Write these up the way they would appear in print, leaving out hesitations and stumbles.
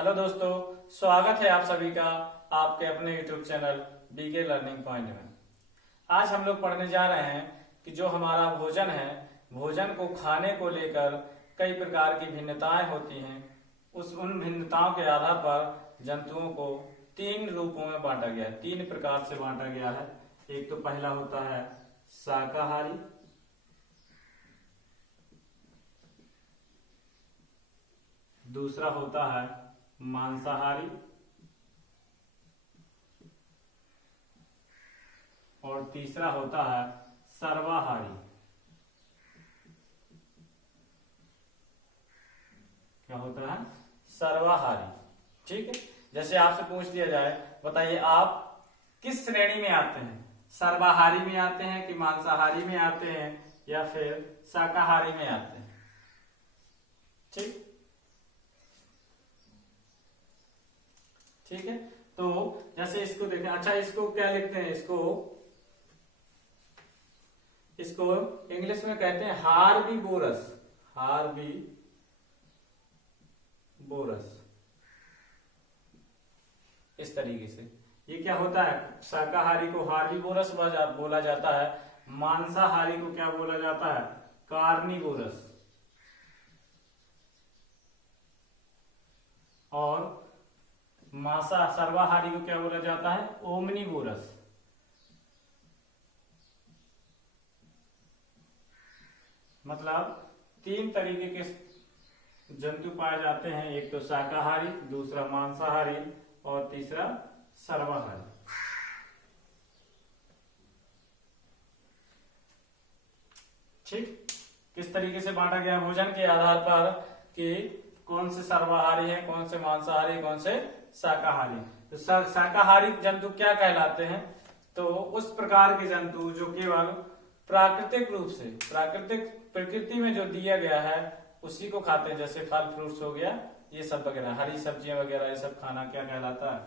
Hello दोस्तों, स्वागत है आप सभी का आपके अपने YouTube channel BK learning point में। आज हम लोग पढ़ने जा रहे हैं कि जो हमारा भोजन है, भोजन को खाने को लेकर कई प्रकार की भिन्नताएं होती हैं। उन भिन्नताओं के आधार पर जंतुओं को तीन रूपों में बांटा गया है, तीन प्रकार से बांटा गया है। एक तो पहला होता है शाकाहारी, दूसरा होता है मांसाहारी और तीसरा होता है सर्वाहारी। क्या होता है? सर्वाहारी। ठीक है, जैसे आपसे पूछ दिया जाए, बताइए आप किस श्रेणी में आते हैं? सर्वाहारी में आते हैं कि मांसाहारी में आते हैं या फिर शाकाहारी में आते हैं? ठीक ठीक है, तो जैसे इसको देखें। अच्छा, इसको क्या लिखते हैं? इसको इंग्लिश में कहते हैं हार्बीवोरस। हार्बीवोरस, इस तरीके से। ये क्या होता है? शाकाहारी को हार्बीवोरस बोला जाता है, मांसाहारी को क्या बोला जाता है? कार्निवोरस। और सर्वाहारी को क्या बोला जाता है? ओमनीवोरस। मतलब तीन तरीके के जंतु पाए जाते हैं, एक तो शाकाहारी, दूसरा मांसाहारी और तीसरा सर्वाहारी। ठीक, किस तरीके से बांटा गया भोजन के आधार पर कि कौन से सर्वाहारी है, कौन से मांसाहारी, कौन से शाकाहारी। तो शाकाहारी जंतु क्या कहलाते हैं? तो उस प्रकार के जंतु जो केवल प्राकृतिक रूप से, प्रकृति में जो दिया गया है उसी को खाते हैं। जैसे फल फ्रूट्स हो गया, ये सब वगैरह, हरी सब्जियां वगैरह, ये सब खाना क्या कहलाता है?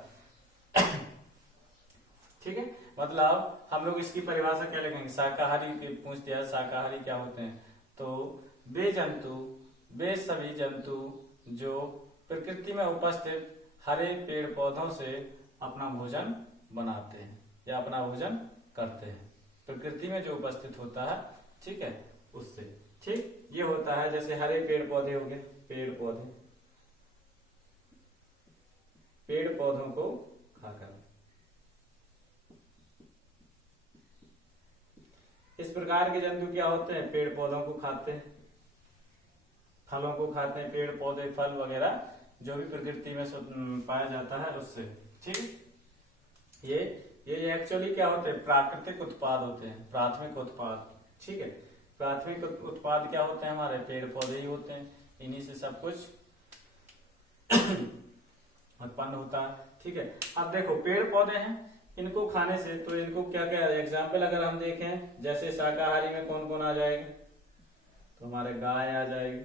ठीक है, मतलब हम लोग इसकी परिभाषा क्या लिखेंगे? शाकाहारी पूछ दिया, शाकाहारी क्या होते हैं? तो वे सभी जंतु जो प्रकृति में उपस्थित हरे पेड़ पौधों से अपना भोजन बनाते हैं या अपना भोजन करते हैं, प्रकृति में जो उपस्थित होता है, ठीक है, उससे। ठीक, ये होता है जैसे हरे पेड़ पौधे हो गए, पेड़ पौधों को खाकर। इस प्रकार के जंतु क्या होते हैं? पेड़ पौधों को खाते हैं, फलों को खाते हैं, पेड़ पौधे फल वगैरह जो भी प्रकृति में पाया जाता है उससे। ठीक, ये एक्चुअली क्या होते हैं? प्राकृतिक उत्पाद होते हैं, प्राथमिक उत्पाद। ठीक है, प्राथमिक उत्पाद क्या होते हैं? हमारे पेड़ पौधे ही होते हैं, इन्हीं से सब कुछ उत्पन्न होता है। ठीक है, अब देखो पेड़ पौधे हैं, इनको खाने से तो इनको क्या क्या एग्जाम्पल अगर हम देखें, जैसे शाकाहारी में कौन कौन आ जाएगा? तो हमारे गाय आ जाएगी,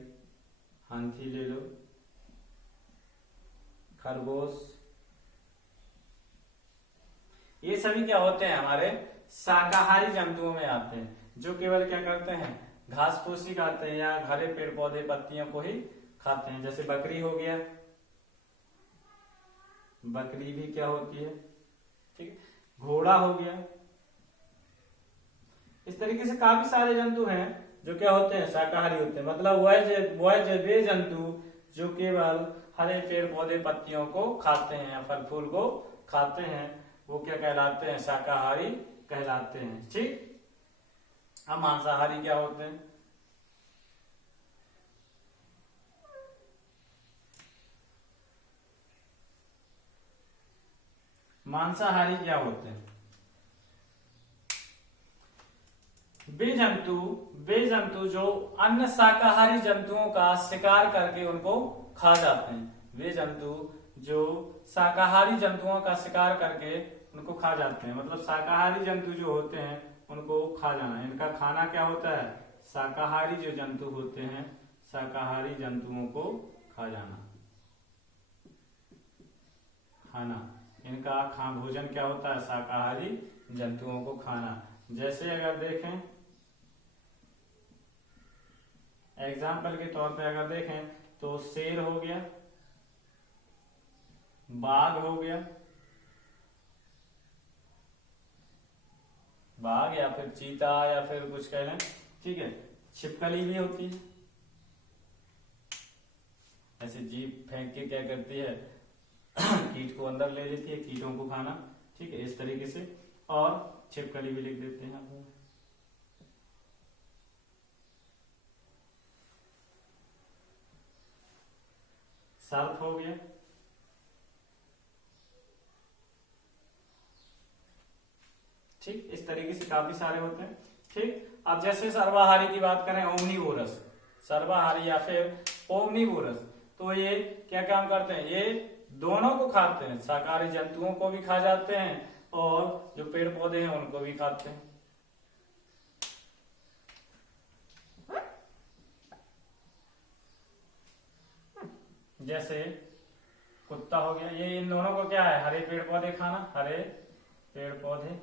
हाथी ले लो, खरगोश, ये सभी क्या होते हैं? हमारे शाकाहारी जंतुओं में आते हैं, जो केवल क्या करते हैं? घास फूस ही खाते हैं या हरे पेड़ पौधे पत्तियों को ही खाते हैं। जैसे बकरी हो गया, बकरी भी क्या होती है? ठीक, घोड़ा हो गया। इस तरीके से काफी सारे जंतु हैं जो क्या होते हैं? शाकाहारी होते हैं। मतलब वह वे जंतु जो केवल हरे पेड़ पौधे पत्तियों को खाते हैं या फल फूल को खाते हैं, वो क्या कहलाते हैं? शाकाहारी कहलाते हैं। ठीक, अब मांसाहारी क्या होते हैं? मांसाहारी क्या होते हैं? वे जंतु जो अन्य शाकाहारी जंतुओं का शिकार करके उनको खा जाते हैं। वे जंतु जो शाकाहारी जंतुओं का शिकार करके उनको खा जाते हैं। मतलब शाकाहारी जंतु जो होते हैं उनको खा जाना, इनका खाना क्या होता है? शाकाहारी जो जंतु होते हैं, शाकाहारी जंतुओं को खा जाना, खाना। इनका भोजन क्या होता है? शाकाहारी जंतुओं को खाना। जैसे अगर देखें एग्जाम्पल के तौर पे अगर देखें तो शेर हो गया, बाघ हो गया, बाघ या फिर चीता या फिर कुछ कह लें, ठीक है। छिपकली भी होती है, ऐसे जीभ फेंक के क्या करती है, कीट को अंदर ले लेती है, कीटों को खाना, ठीक है, इस तरीके से। और छिपकली भी लिख देते हैं आप। सर्प हो गया, ठीक, इस तरीके से काफी सारे होते हैं, ठीक। अब जैसे सर्वाहारी की बात करें, ओमनीवोरस, सर्वाहारी या फिर ओमनीवोरस, तो ये क्या काम करते हैं, ये दोनों को खाते हैं, शाकाहारी जंतुओं को भी खा जाते हैं और जो पेड़ पौधे हैं उनको भी खाते हैं। जैसे कुत्ता हो गया, ये इन दोनों को क्या है, हरे पेड़ पौधे खाना, हरे पेड़ पौधे,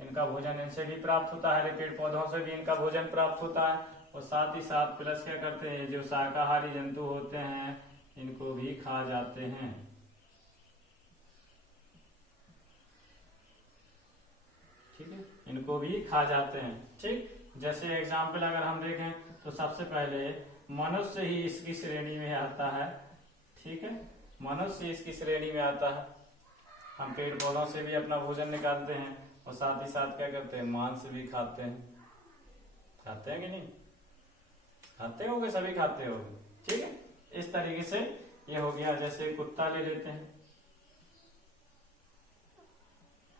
इनका भोजन इनसे भी प्राप्त होता है, हरे पेड़ पौधों से भी इनका भोजन प्राप्त होता है। और साथ ही साथ प्लस क्या करते हैं, जो शाकाहारी जंतु होते हैं इनको भी खा जाते हैं, ठीक है, इनको भी खा जाते हैं, ठीक। जैसे एग्जाम्पल अगर हम देखें तो सबसे पहले मनुष्य ही इसकी श्रेणी में आता है, ठीक है, मनुष्य इसकी श्रेणी में आता है। हम पेड़ पौधों से भी अपना भोजन निकालते हैं और साथ ही साथ क्या करते हैं, मांस भी खाते हैं, खाते हैं कि नहीं, खाते होगे, सभी खाते होगे, ठीक है। इस तरीके से ये हो गया। जैसे कुत्ता ले लेते हैं,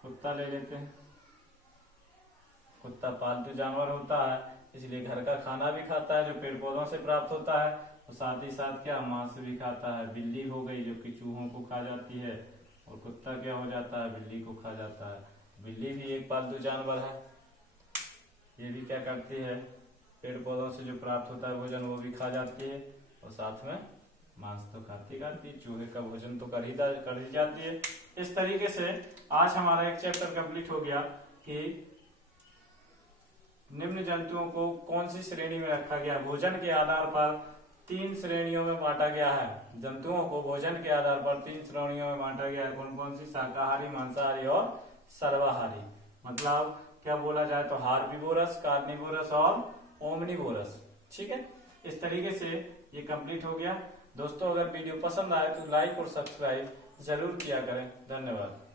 कुत्ता ले लेते हैं, कुत्ता पालतू जानवर होता है, इसलिए घर का खाना भी खाता है जो पेड़ पौधों से प्राप्त होता है, और साथ ही साथ क्या, मांस भी खाता है। बिल्ली हो गई जो कि चूहों को खा जाती है, और कुत्ता क्या हो जाता है, बिल्ली को खा जाता है। बिल्ली भी एक पालतू जानवर है, ये भी क्या करती है, पेड़ पौधों से जो प्राप्त होता है भोजन वो भी खा जाती है, और साथ में मांस तो खाती है, चूहे का भोजन तो कर ही जाती है। इस तरीके से आज हमारा एक चैप्टर कंप्लीट हो गया कि निम्न जंतुओं को कौन सी श्रेणी में रखा गया। भोजन के आधार पर 3 श्रेणियों में बांटा गया है, जंतुओं को भोजन के आधार पर 3 श्रेणियों में बांटा गया है। कौन कौन सी, शाकाहारी, मांसाहारी और सर्वाहारी। मतलब क्या बोला जाए तो हार्बीवोरस, कार्निवोरस और ओमनीवोरस, ठीक है। इस तरीके से ये कंप्लीट हो गया। दोस्तों अगर वीडियो पसंद आए तो लाइक और सब्सक्राइब जरूर किया करें। धन्यवाद।